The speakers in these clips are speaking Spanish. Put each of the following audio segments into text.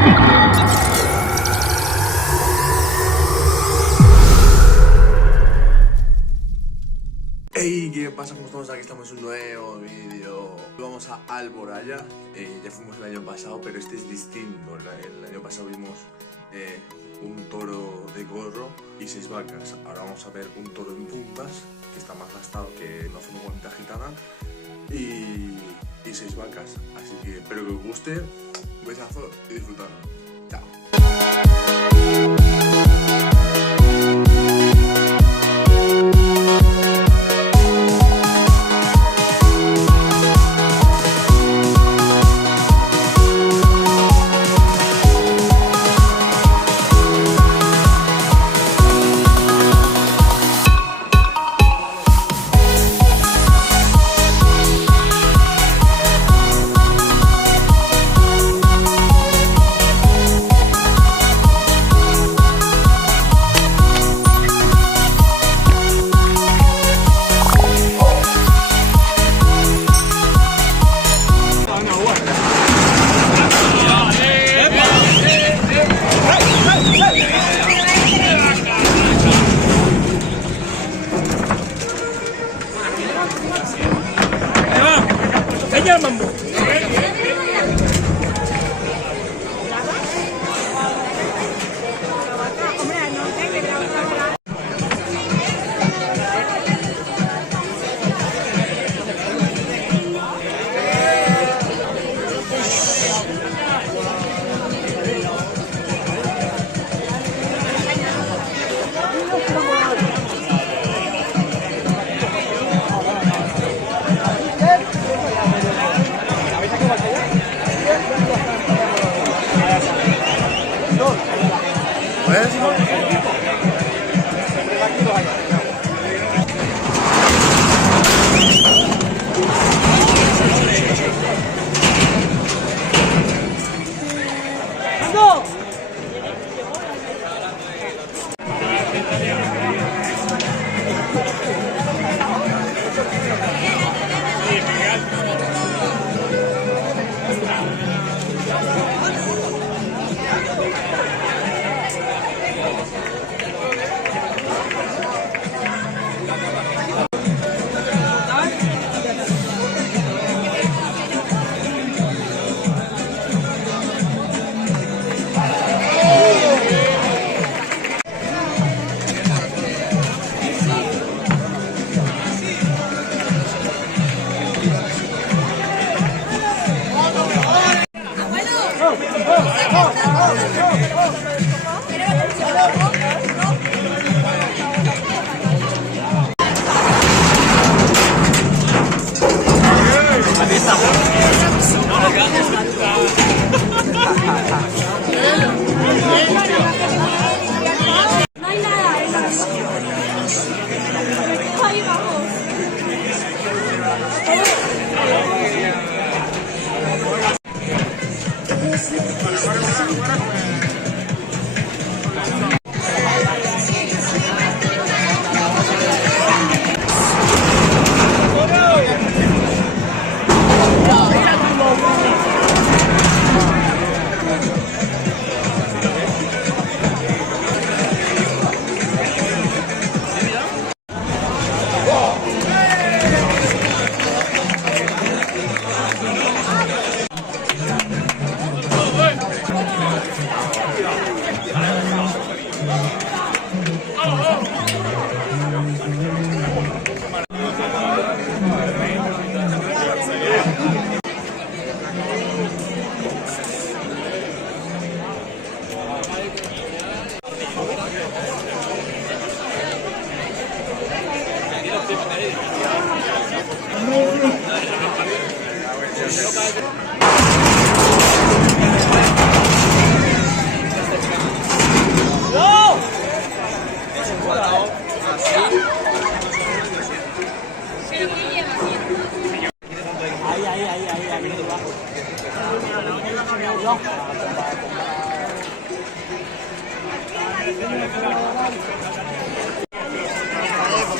Hey, ¿qué pasa? ¿Cómo estamos? Aquí estamos en un nuevo vídeo. Vamos a Alboraya. Ya fuimos el año pasado, pero este es distinto. El año pasado vimos un toro de gorro y 6 vacas. Ahora vamos a ver un toro en puntas, que está más gastado que una furgoneta gitana, y 6 vacas. Así que espero que os guste. Un besazo y disfrutadlo. Chao. ¡Ella el mambo!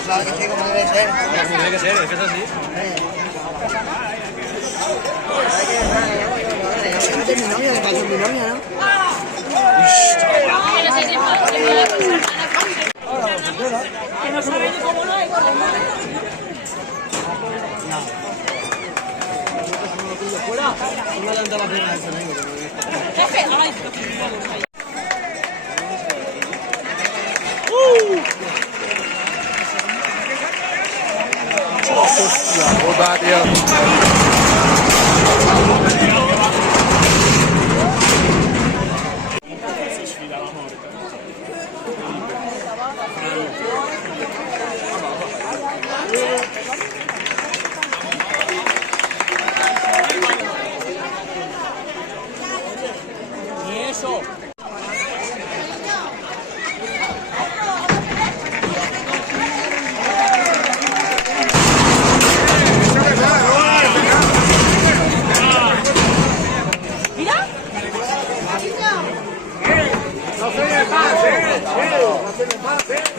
Claro que sí, como debe ser. Tiene que ser, es que es así. Es mi novio, me pasó mi novio, ¿no? Que no sabe ni cómo no hay. Fuera, no le andaba bien a eso, Jefe, ay, Joder, tío. Eso. mira. No soy el pase, no soy el pase.